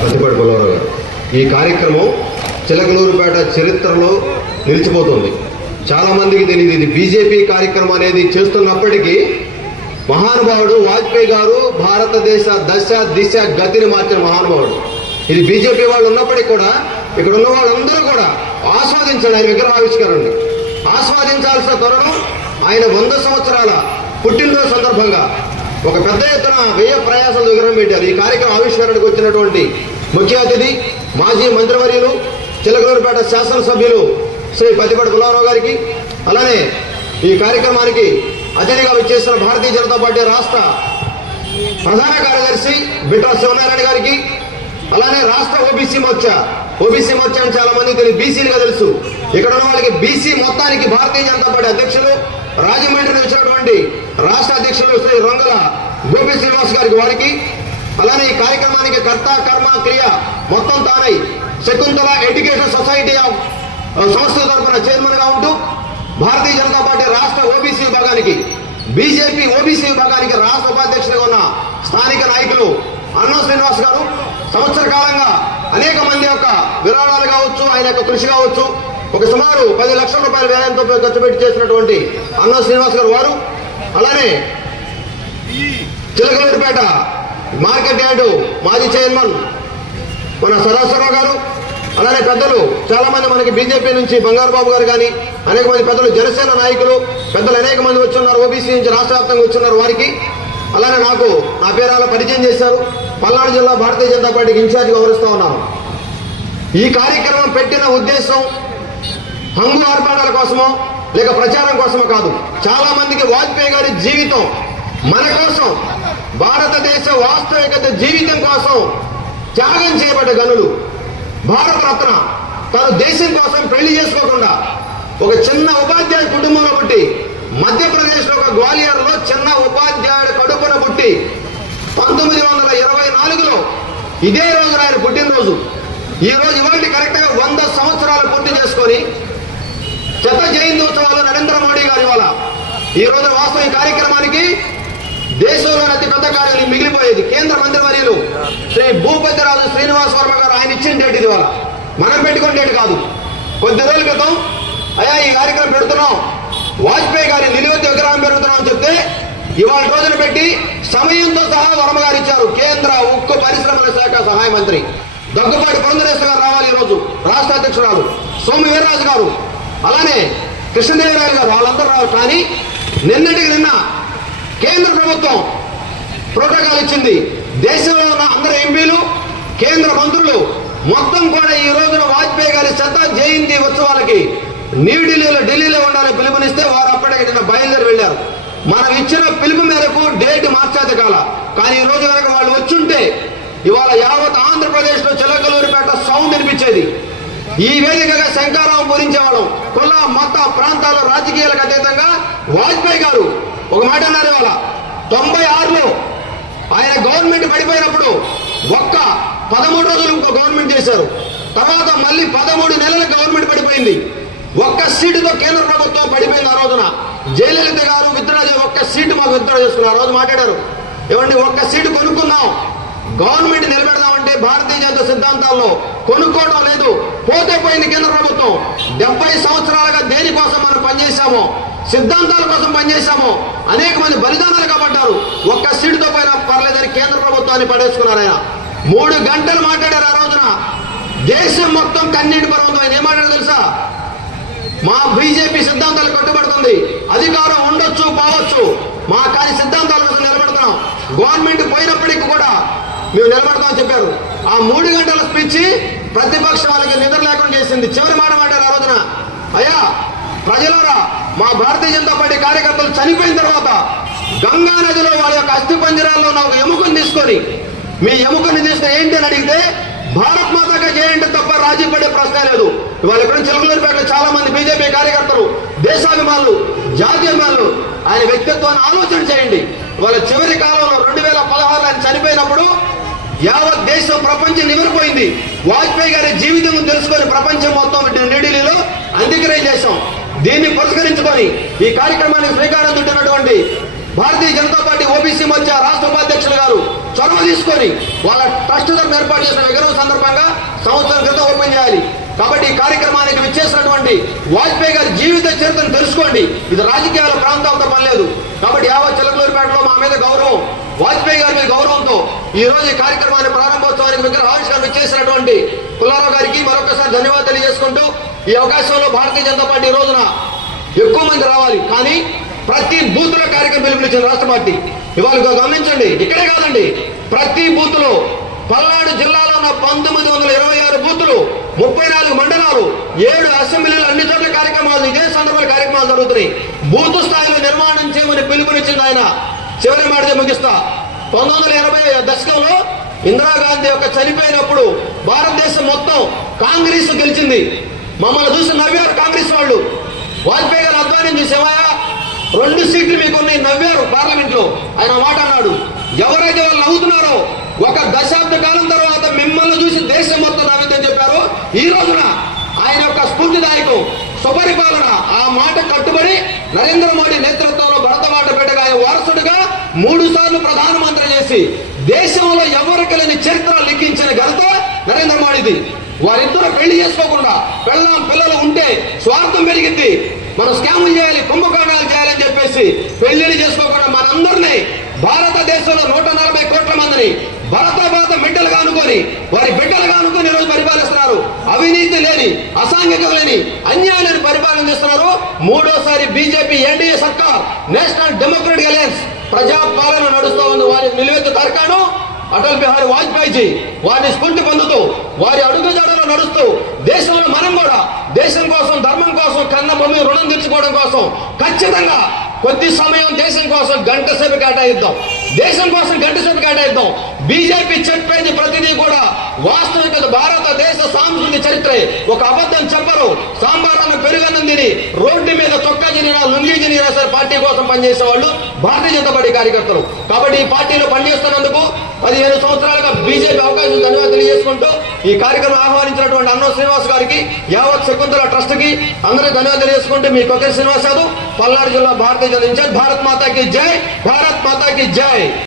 పత్తిపాటి పుల్లారావు గారు. ఈ కార్యక్రమం చిలకలూరుపేట చరిత్రలో నిలిచిపోతుంది. చాలామందికి తెలియదు ఇది బీజేపీ కార్యక్రమం అనేది చేస్తున్నప్పటికీ మహానుభావుడు వాజ్పేయి గారు భారతదేశ దశ దిశ గతిని మార్చిన మహానుభావుడు. ఇది బీజేపీ వాళ్ళు ఉన్నప్పటికీ కూడా ఇక్కడ ఉన్న వాళ్ళందరూ కూడా ఆస్వాదించండి ఆయన విగ్రహావిష్కరణని. ఆస్వాదించాల్సిన తరుణం ఆయన 100 సంవత్సరాల పుట్టినరోజు సందర్భంగా ఒక పెద్ద ఎత్తున వ్యయ ప్రయాసాలు విగ్రహం పెట్టారు. ఈ కార్యక్రమం ఆవిష్కరణకు వచ్చినటువంటి ముఖ్య అతిథి మాజీ మంత్రివర్యులు చిలకలూరుపేట శాసనసభ్యులు శ్రీ పత్తిపాటి పుల్లారావు గారికి, అలానే ఈ కార్యక్రమానికి అతిథిగా విచ్చేసిన భారతీయ జనతా పార్టీ రాష్ట్ర ప్రధాన కార్యదర్శి బిట్రా శివనారాయణ గారికి, అలానే రాష్ట్ర ఓబీసీ మోర్చా అని చాలా మంది తెలియదు, బీసీలుగా తెలుసు. ఇక్కడ ఉన్న వాళ్ళకి బీసీ మొత్తానికి భారతీయ జనతా పార్టీ అధ్యక్షులు రాజమండ్రి వచ్చినటువంటి రాష్ట్ర అధ్యక్షులు శ్రీ రొంగల గోపి శ్రీనివాస్ గారికి వారికి, అలానే ఈ కార్యక్రమానికి కర్త కర్మ క్రియ మొత్తం తానై శకుంతల ఎడ్యుకేషన్ సొసైటీ ఆఫ్ సంస్థ తరఫున చైర్మన్ గా ఉంటూ భారతీయ జనతా పార్టీ రాష్ట్ర ఓబీసీ విభాగానికి బీజేపీ ఓబీసీ విభాగానికి రాష్ట్ర ఉపాధ్యక్షులుగా ఉన్న స్థానిక నాయకులు అన్నా శ్రీనివాస్ గారు సంవత్సర కాలంగా అనేక మంది యొక్క విరాళాలు కావచ్చు, ఆయన యొక్క కృషి కావచ్చు, ఒక సుమారు 10 లక్షల రూపాయల వ్యయంతో ఖర్చు పెట్టి చేసినటువంటి అన్నా శ్రీనివాస్ గారు వారు, అలానే చిలకలూరుపేట మార్కెట్ యార్డు మాజీ చైర్మన్ మన సదాశివరావు గారు, అలానే పెద్దలు చాలా మంది మనకి బీజేపీ నుంచి బంగారు బాబు గారు కానీ అనేక మంది పెద్దలు జనసేన నాయకులు పెద్దలు అనేక మంది వచ్చున్నారు, ఓబీసీ నుంచి రాష్ట్ర వ్యాప్తంగా వచ్చున్నారు వారికి. అలానే నాకు నా పేరాల పరిచయం చేశారు. పల్నాడు జిల్లా భారతీయ జనతా పార్టీకి ఇన్ఛార్జిగా వ్యవహరిస్తా ఉన్నాను. ఈ కార్యక్రమం పెట్టిన ఉద్దేశం హంగు ఆర్పాటాల కోసమో లేక ప్రచారం కోసమో కాదు. చాలా మందికి వాజ్పేయి గారి జీవితం మన కోసం, భారతదేశ వాస్తవికత జీవితం కోసం త్యాగం చేయబడ్డ గనులు. భారత రత్న తాను దేశం కోసం పెళ్లి చేసుకోకుండా ఒక చిన్న ఉపాధ్యాయ కుటుంబంలో పుట్టి మధ్యప్రదేశ్ లో ఒక గ్వాలియర్లో చిన్న ఉపాధ్యాయుడు కడుపున పుట్టి 1924లో ఇదే రోజు ఆయన పుట్టినరోజు. ఈ రోజు ఇవాళ కరెక్ట్ గా 100 సంవత్సరాలు పూర్తి చేసుకొని శత జయంతి ఉత్సవాలు నరేంద్ర మోడీ గారి వల్ల ఈ రోజు వాస్తవ ఈ కార్యక్రమానికి దేశంలోని అతిపెద్ద కార్యాలయం మిగిలిపోయేది కేంద్ర మంత్రివర్యులు శ్రీ భూపతిరాజు శ్రీనివాస్ వర్మ గారు ఆయన ఇచ్చిన డేట్ ఇది వల్ల మనం పెట్టుకున్న డేట్ కాదు. కొద్ది రోజుల క్రితం అయ్యా ఈ కార్యక్రమం పెడుతున్నాం, వాజ్పేయి గారి నిలువెత్తు విగ్రహం పెడుతున్నాం అని చెప్తే ఇవాళ రోజున పెట్టి సమయంతో సహా వర్మ గారు ఇచ్చారు. కేంద్ర ఉక్కు పరిశ్రమల శాఖ సహాయ మంత్రి దగ్గుపాటి పురంధరేశ్వర గారు రావాలి ఈరోజు, రాష్ట్ర అధ్యక్షురాలు సోము వీర్రాజు గారు, అలానే కృష్ణదేవరాయలు గారు, వాళ్ళందరూ రావు. కానీ నిన్నటికి నిన్న కేంద్ర ప్రభుత్వం ప్రోటోకాల్ ఇచ్చింది. దేశంలో ఉన్న అందరు ఎంపీలు కేంద్ర మంత్రులు మొత్తం కూడా ఈ రోజున వాజ్పేయి గారి శత జయంతి ఉత్సవాలకి ఢిల్లీలో ఉండాలని పిలుపునిస్తే వారు అప్పటికి నిన్న బయలుదేరి వెళ్లారు. మనం ఇచ్చిన పిలుపు మేరకు డేట్ మార్చేది కాల. కానీ ఈ రోజు కనుక వాళ్ళు వచ్చుంటే ఇవాళ యావత్ ఆంధ్రప్రదేశ్ లో చిలకలూరుపేట సౌండ్ వినిపించేది. ఈ వేదికగా శంకారావు పూరించేవాళ్ళం. కుల మత ప్రాంతాల రాజకీయాలకు అతీతంగా వాజ్పేయి గారు ఒక మాట అన్నారు. ఇవాళ 96లో ఆయన గవర్నమెంట్ పడిపోయినప్పుడు ఒక్క 13 రోజులు ఇంకో గవర్నమెంట్ చేశారు. తర్వాత మళ్ళీ 13 నెలల గవర్నమెంట్ పడిపోయింది. ఒక్క సీటుతో కేంద్ర ప్రభుత్వం పడిపోయింది. ఆ రోజున జయలలిత గారు విత్డ్రా ఒక్క సీటు మాకు విత్డ్రా చేసుకున్నారు. ఆ రోజు మాట్లాడారు, ఏమండి ఒక్క సీటు కొనుక్కుందాం, గవర్నమెంట్ నిలబెడదామంటే భారతీయ జనతా సిద్ధాంతాల్లో కొనుక్కోవడం లేదు, పోతే పోయింది కేంద్ర ప్రభుత్వం. 70 సంవత్సరాలుగా దేనికోసం మనం పనిచేశామో, సిద్ధాంతాల కోసం పనిచేశామో, అనేక మంది బలిదానాలు కాబట్టారు. ఒక్క సీటుతో పోయినా పర్లేదని కేంద్ర ప్రభుత్వాన్ని పడేసుకున్నారు. ఆయన 3 గంటలు మాట్లాడారు. ఆ రోజున దేశం మొత్తం కన్నీటి పర్వంతో ఆయన ఏం మాట్లాడారు తెలుసా? మా బీజేపీ సిద్ధాంతాలు కట్టుబడుతుంది, అధికారం ఉండొచ్చు పోవచ్చు, మా కానీ సిద్ధాంతాల కోసం నిలబెడుతున్నాం, గవర్నమెంట్ పోయినప్పటికీ కూడా మేము నిలబడతామని చెప్పారు. ఆ 3 గంటల స్పీచ్ ప్రతిపక్ష వాళ్ళకి నిద్ర లేకుండా చేసింది. చివరి మాట మాట్లాడారు ఆ రోజున, అయ్యా ప్రజలారా, మా భారతీయ జనతా పార్టీ కార్యకర్తలు చనిపోయిన తర్వాత గంగా నదిలో వాళ్ళ యొక్క అస్థి పంజరాల్లో నాకు ఎముకను తీసుకొని మీ ఎముకని తీసుకుని ఏంటి అని అడిగితే భారత్ మాతగా చేయండి తప్ప రాజీ పడే ప్రశ్నే లేదు. ఇవాళ ఇక్కడ చిలకలూరుపేటలో చాలా మంది బీజేపీ కార్యకర్తలు, దేశాభిమానులు, జాతీయభిమానులు ఆయన వ్యక్తిత్వాన్ని ఆలోచన చేయండి. వాళ్ళ చివరి కాలంలో 2016 ఆయన చనిపోయినప్పుడు యావత్ దేశం ప్రపంచం నిమిరిపోయింది. వాజ్పేయి గారి జీవితం తెలుసుకొని ప్రపంచం మొత్తం న్యూఢిల్లీలో అంత్యక్రియ చేశాం. దీన్ని పురస్కరించుకొని ఈ కార్యక్రమానికి శ్రీకారం చుట్టినటువంటి బీసీ మోర్చా రాష్ట్ర ఉపాధ్యక్షులు గారు చొరవ తీసుకొని వాళ్ళ ట్రస్ట్ తరఫున ఏర్పాటు చేసిన విగ్రహం సందర్భంగా సంవత్సరం క్రితం ఓపెన్ చేయాలి. కాబట్టి ఈ కార్యక్రమానికి విచ్చేసినటువంటి వాజ్పేయి గారి జీవిత చరిత్రను తెలుసుకోండి. ఇది రాజకీయాల ప్రాంతంతో పని లేదు. కాబట్టి యావత్ చిలకలూరిపేటలో మా మీద గౌరవం, వాజ్పేయి గారి మీద గౌరవంతో ఈ రోజు ఈ కార్యక్రమాన్ని ప్రారంభోత్సవానికి విగ్రహ ఆవిష్కరణ విచ్చేసినటువంటి పుల్లారావు గారికి మరొకసారి ధన్యవాదాలు తెలియజేసుకుంటూ, ఈ అవకాశంలో భారతీయ జనతా పార్టీ ఈ రోజున ఎక్కువ మంది రావాలి, కానీ ప్రతి బూత్ లో కార్యక్రమం పిలుపునిచ్చింది రాష్ట్ర పార్టీ. ఇవాళ గమనించండి, ఇక్కడే కాదండి, ప్రతి బూత్ లో పల్నాడు జిల్లాలో ఉన్న 1926 బూతులు, 34 మండలాలు, 7 అసెంబ్లీలు, అన్ని చోట్ల కార్యక్రమాలు, ఇదే సందర్భంలో కార్యక్రమాలు జరుగుతున్నాయి. బూత్ స్థాయిలో నిర్మాణం చేయమని పిలుపునిచ్చింది ఆయన. చివరి మాట ముగిస్తా. 1980 దశకంలో ఇందిరాగాంధీ యొక్క చనిపోయినప్పుడు భారతదేశం మొత్తం కాంగ్రెస్ గెలిచింది. మమ్మల్ని చూసి నవ్వారు కాంగ్రెస్ వాళ్ళు. వాజ్పేయి గారు అధ్వానం చూసేవాయా 2 సీట్లు మీకున్నాయి నవ్వారు పార్లమెంట్ లో. ఆయన మాట అన్నాడు, ఎవరైతే వాళ్ళు నవ్వుతున్నారో 1 దశాబ్ద కాలం తర్వాత మిమ్మల్ని చూసి దేశం మొత్తం నవ్విందని చెప్పారు. ఈ రోజున ఆయన యొక్క స్ఫూర్తిదాయకం సుపరిపాలన, ఆ మాట కట్టుబడి నరేంద్ర మోడీ నేతృత్వంలో భరతమాట బిడ్డగా ఆయన వారసుడిగా 3 సార్లు ప్రధానమంత్రి చేసి దేశంలో ఎవరికి లేని చరిత్ర లిఖించిన ఘనత నరేంద్ర మోడీది. వారిద్దరూ పెళ్లి చేసుకోకుండా పిల్లలు ఉంటే స్వార్థం పెరిగింది, మనం స్కాములు చేయాలి, కుంభకోణాలు చేయాలని చెప్పేసి పెళ్లిళ్ళు చేసుకోకుండా మనందరినీ భారతదేశంలో 140 కోట్ల మందిని భరత బిడ్డలుగా అనుకొని వారి బిడ్డలుగా అనుకొని ఈరోజు పరిపాలిస్తున్నారు. అవినీతి లేని, అసాంఘికత లేని, అన్యాయం లేని పరిపాలన చేస్తున్నారు. 3వసారి బీజేపీ ఎన్డీఏ సర్కార్, నేషనల్ డెమోక్రటిక్ అలయన్స్ ప్రజాపాలన నడుస్తూ ఉంది. వారి నిలువెత్తు తార్కాను అటల్ బిహారీ వాజ్పేయిజీ వారిని స్ఫూర్తి పొందుతూ వారి అడుగుజాడలో నడుస్తూ దేశంలో మనం కూడా దేశం కోసం, ధర్మం కోసం, కన్న భూమి రుణం తీర్చుకోవడం కోసం ఖచ్చితంగా కొద్ది సమయం దేశం కోసం గంట సేపు కేటాయిద్దాం. దేశం కోసం గంట సేపు కేటాయిద్దాం. బీజేపీ చెప్పేది ప్రతిదీ కూడా వాస్తవికత. భారతదేశ సాంస్కృతిక చరిత్ర. ఒక అబద్ధం చెప్పరు. సాంబారాన్ని పెరుగన్నం తిని రోడ్డు మీద చొక్కా తినినా, లుంగి తినినా సరే పార్టీ కోసం పనిచేసే వాళ్ళు భారతీయ జనతా పార్టీ కార్యకర్తలు. కాబట్టి ఈ పార్టీలో పనిచేస్తున్నందుకు 15 సంవత్సరాలుగా బీజేపీ అవకాశం ధన్యవాదాలు తెలియజేసుకుంటూ, ఈ కార్యక్రమం ఆహ్వానించినటువంటి అన్నో శ్రీనివాస్ గారికి, యావత్ శకుంతల ట్రస్ట్ కి అందరికీ ధన్యవాదాలు తెలియజేసుకుంటూ, మీ కొక్కరి శ్రీనివాస్ యాదవ్, పల్నాడు జిల్లా భారతీయ జనతా ఇన్ఛార్జ్. భారత్ మాతాకి జై, భారత్ మాతాకి జై.